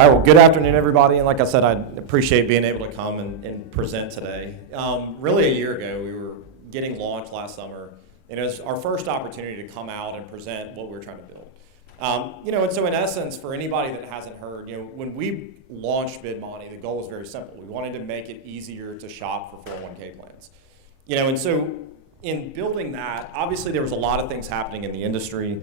All right, well, good afternoon, everybody. And like I said, I appreciate being able to come and present today. Really, a year ago, we were getting launched last summer, and it was our first opportunity to come out and present what we're trying to build. And so in essence, for anybody that hasn't heard, when we launched Bidmoni, the goal was very simple. We wanted to make it easier to shop for 401k plans. And so in building that, obviously there was a lot of things happening in the industry.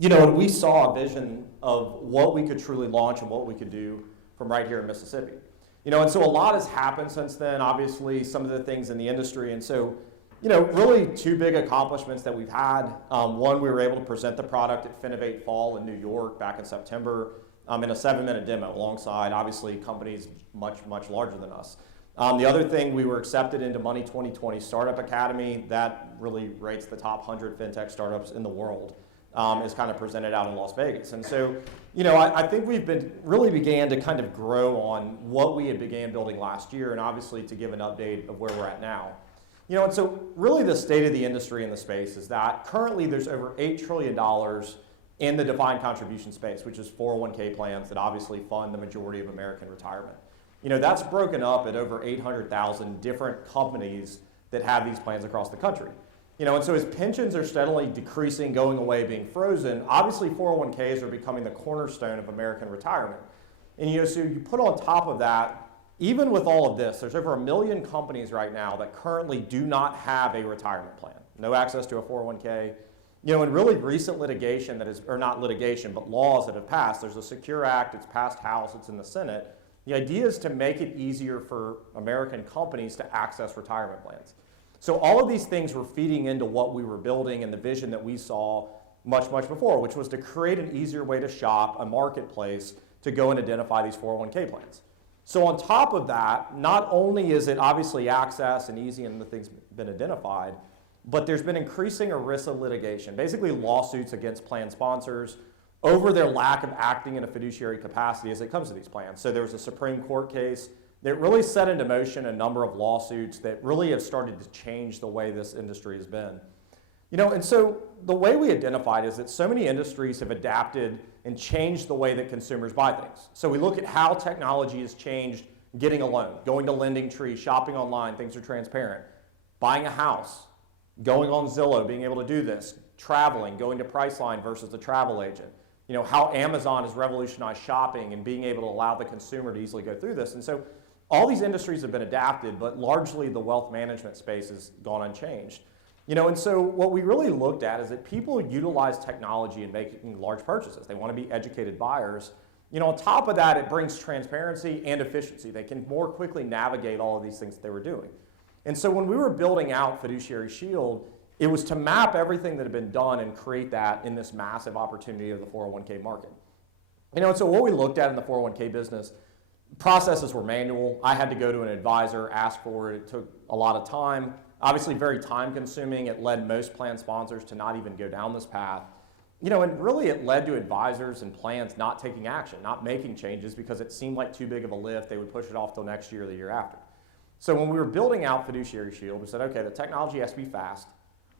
We saw a vision of what we could truly launch and what we could do from right here in Mississippi. And so a lot has happened since then, obviously some of the things in the industry. And so, really two big accomplishments that we've had. One, we were able to present the product at Innovate Fall in New York back in September in a 7-minute demo alongside, obviously, companies much, much larger than us. The other thing, we were accepted into Money 2020 Startup Academy. That really rates the top 100 fintech startups in the world. Is kind of presented out in Las Vegas. And so, I think we've began to kind of grow on what we had began building last year, and obviously to give an update of where we're at now. And so really the state of the industry in the space is that currently there's over $8 trillion in the defined contribution space, which is 401k plans that obviously fund the majority of American retirement. That's broken up at over 800,000 different companies that have these plans across the country. And so as pensions are steadily decreasing, going away, being frozen, obviously 401ks are becoming the cornerstone of American retirement. And so you put on top of that, even with all of this, there's over 1 million companies right now that currently do not have a retirement plan, no access to a 401k. And really recent litigation or not litigation, but laws that have passed, there's a Secure Act, it's passed House, it's in the Senate. The idea is to make it easier for American companies to access retirement plans. So all of these things were feeding into what we were building and the vision that we saw much, much before, which was to create an easier way to shop, a marketplace to go and identify these 401k plans. So on top of that, not only is it obviously access and easy and the things been identified, but there's been increasing ERISA litigation, basically lawsuits against plan sponsors over their lack of acting in a fiduciary capacity as it comes to these plans. So there was a Supreme Court case that really set into motion a number of lawsuits that really have started to change the way this industry has been. And so the way we identified is that so many industries have adapted and changed the way that consumers buy things. So we look at how technology has changed getting a loan, going to LendingTree, shopping online, things are transparent, buying a house, going on Zillow, being able to do this, traveling, going to Priceline versus the travel agent. How Amazon has revolutionized shopping and being able to allow the consumer to easily go through this. And so all these industries have been adapted, but largely the wealth management space has gone unchanged. And so what we really looked at is that people utilize technology in making large purchases. They want to be educated buyers. On top of that, it brings transparency and efficiency. They can more quickly navigate all of these things that they were doing. And so when we were building out FiduciaryShield, it was to map everything that had been done and create that in this massive opportunity of the 401k market. And so what we looked at in the 401k business, processes were manual. I had to go to an advisor, ask for it. It took a lot of time. Obviously very time consuming. It led most plan sponsors to not even go down this path. And really it led to advisors and plans not taking action, not making changes because it seemed like too big of a lift. They would push it off till next year or the year after. So when we were building out FiduciaryShield, we said, okay, the technology has to be fast,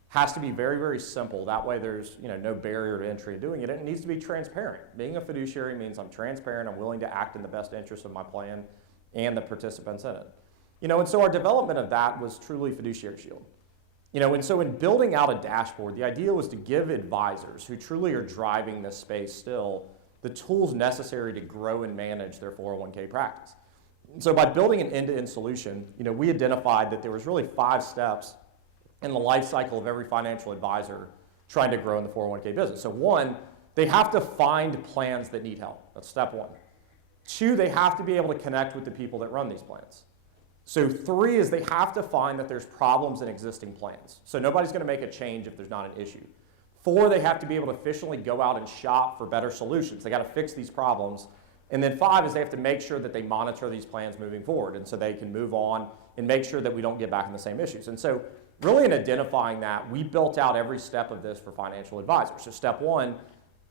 has to be very, very simple. That way there's no barrier to entry in doing it. And it needs to be transparent. Being a fiduciary means I'm transparent, I'm willing to act in the best interest of my plan and the participants in it. And so our development of that was truly FiduciaryShield. And so in building out a dashboard, the idea was to give advisors who truly are driving this space still the tools necessary to grow and manage their 401k practice. And so by building an end-to-end solution, we identified that there was really 5 steps in the life cycle of every financial advisor trying to grow in the 401k business. So 1, they have to find plans that need help. That's step 1. 2, they have to be able to connect with the people that run these plans. So 3 is they have to find that there's problems in existing plans. So nobody's going to make a change if there's not an issue. 4, they have to be able to efficiently go out and shop for better solutions. They got to fix these problems. And then 5 is they have to make sure that they monitor these plans moving forward, and so they can move on and make sure that we don't get back in the same issues. And so really in identifying that, we built out every step of this for financial advisors. So step 1,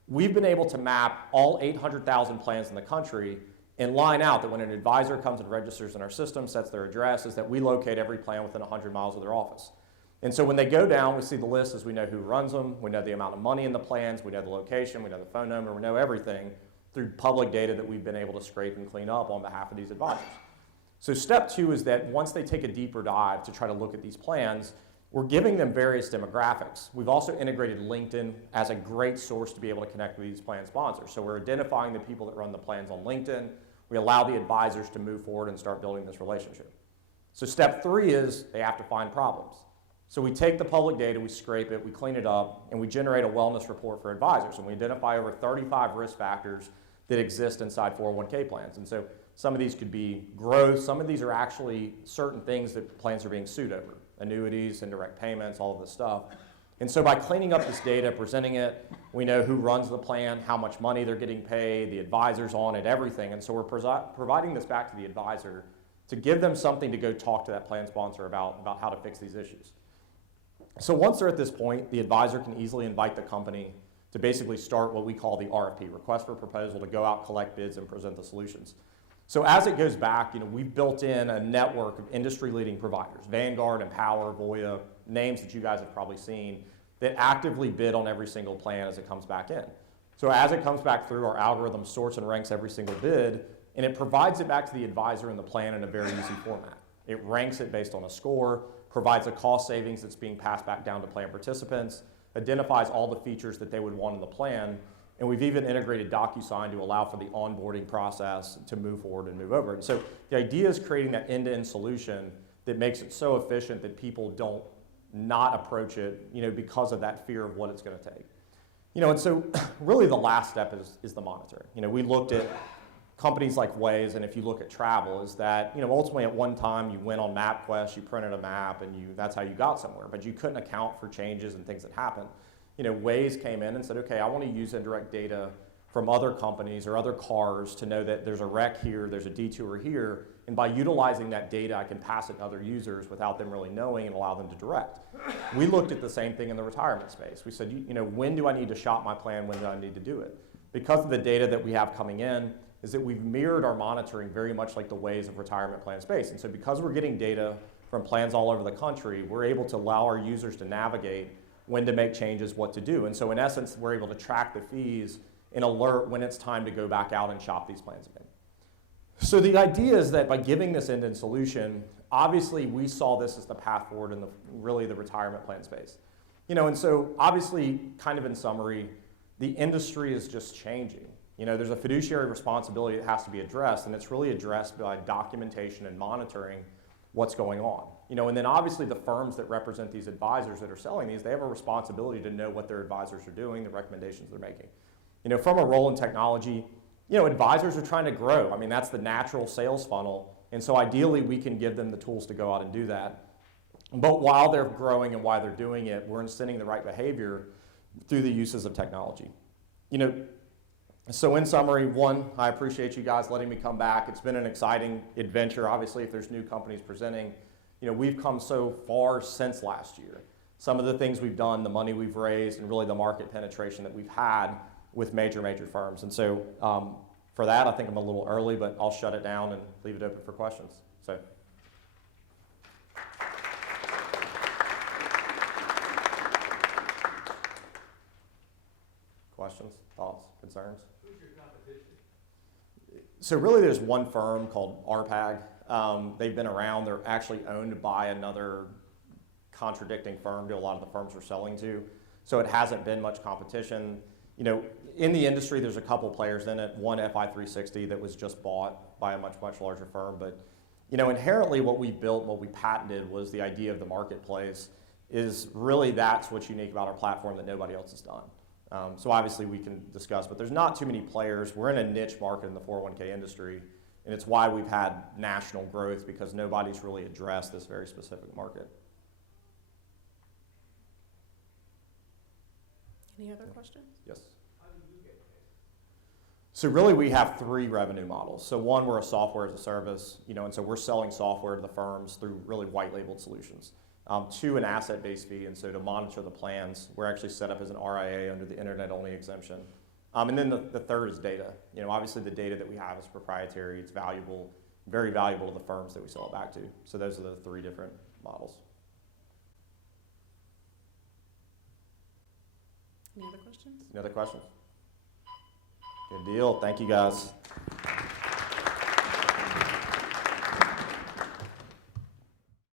we've been able to map all 800,000 plans in the country and line out that when an advisor comes and registers in our system, sets their address, is that we locate every plan within 100 miles of their office. And so when they go down, we see the list as we know who runs them, we know the amount of money in the plans, we know the location, we know the phone number, we know everything. through public data that we've been able to scrape and clean up on behalf of these advisors. So step two is that once they take a deeper dive to try to look at these plans, we're giving them various demographics. We've also integrated LinkedIn as a great source to be able to connect with these plan sponsors. So we're identifying the people that run the plans on LinkedIn. We allow the advisors to move forward and start building this relationship. So step three is they have to find problems. So we take the public data, we scrape it, we clean it up, and we generate a wellness report for advisors. And we identify over 35 risk factors that exist inside 401k plans. And so some of these could be growth. Some of these are actually certain things that plans are being sued over. Annuities, indirect payments, all of this stuff. And so by cleaning up this data, presenting it, we know who runs the plan, how much money they're getting paid, the advisors on it, everything. And so we're providing this back to the advisor to give them something to go talk to that plan sponsor about how to fix these issues. So once they're at this point, the advisor can easily invite the company to basically start what we call the RFP, request for proposal, to go out, collect bids, and present the solutions. So as it goes back, we've built in a network of industry-leading providers, Vanguard, Empower, Voya, names that you guys have probably seen, that actively bid on every single plan as it comes back in. So as it comes back through, our algorithm sorts and ranks every single bid, and it provides it back to the advisor and the plan in a very easy format. It ranks it based on a score, provides a cost savings that's being passed back down to plan participants, identifies all the features that they would want in the plan, and we've even integrated DocuSign to allow for the onboarding process to move forward and move over. And so the idea is creating that end-to-end solution that makes it so efficient that people don't not approach it, because of that fear of what it's going to take. And so really the last step is the monitoring. We looked at companies like Waze, and if you look at travel, is that, ultimately at one time you went on MapQuest, you printed a map, and that's how you got somewhere, but you couldn't account for changes and things that happened. Waze came in and said, okay, I want to use indirect data from other companies or other cars to know that there's a wreck here, there's a detour here, and by utilizing that data, I can pass it to other users without them really knowing and allow them to direct. We looked at the same thing in the retirement space. We said, when do I need to shop my plan, when do I need to do it? Because of the data that we have coming in, is that we've mirrored our monitoring very much like the Waze of retirement plan space. And so because we're getting data from plans all over the country, we're able to allow our users to navigate when to make changes, what to do. And so in essence, we're able to track the fees and alert when it's time to go back out and shop these plans again. So the idea is that by giving this end-to-end solution, obviously we saw this as the path forward in the retirement plan space. And so obviously, kind of in summary, the industry is just changing. There's a fiduciary responsibility that has to be addressed, and it's really addressed by documentation and monitoring what's going on. And then obviously the firms that represent these advisors that are selling these, they have a responsibility to know what their advisors are doing, the recommendations they're making. From a role in technology, advisors are trying to grow. I mean, that's the natural sales funnel. And so ideally we can give them the tools to go out and do that. But while they're growing and while they're doing it, we're instilling the right behavior through the uses of technology. So in summary, one, I appreciate you guys letting me come back. It's been an exciting adventure. Obviously, if there's new companies presenting, we've come so far since last year. Some of the things we've done, the money we've raised, and really the market penetration that we've had with major firms. And so for that, I think I'm a little early, but I'll shut it down and leave it open for questions. So. Questions, thoughts, concerns? Who's your competition? So really there's one firm called RPAG. They've been around. They're actually owned by another contradicting firm to a lot of the firms we're selling to. So it hasn't been much competition. In the industry, there's a couple players in it. One, FI360, that was just bought by a much larger firm. But inherently what we built, what we patented was the idea of the marketplace. Is really that's what's unique about our platform that nobody else has done. So obviously we can discuss, but there's not too many players. We're in a niche market in the 401k industry, and it's why we've had national growth, because nobody's really addressed this very specific market. Any other questions? Yes. How do you get paid? So really we have three revenue models. So one, we're a software as a service, and so we're selling software to the firms through really white labeled solutions. Two, an asset-based fee, and so to monitor the plans, we're actually set up as an RIA under the internet-only exemption. And then the third is data. Obviously the data that we have is proprietary, it's valuable, very valuable to the firms that we sell it back to. So those are the three different models. Any other questions? Any other questions? Good deal. Thank you, guys.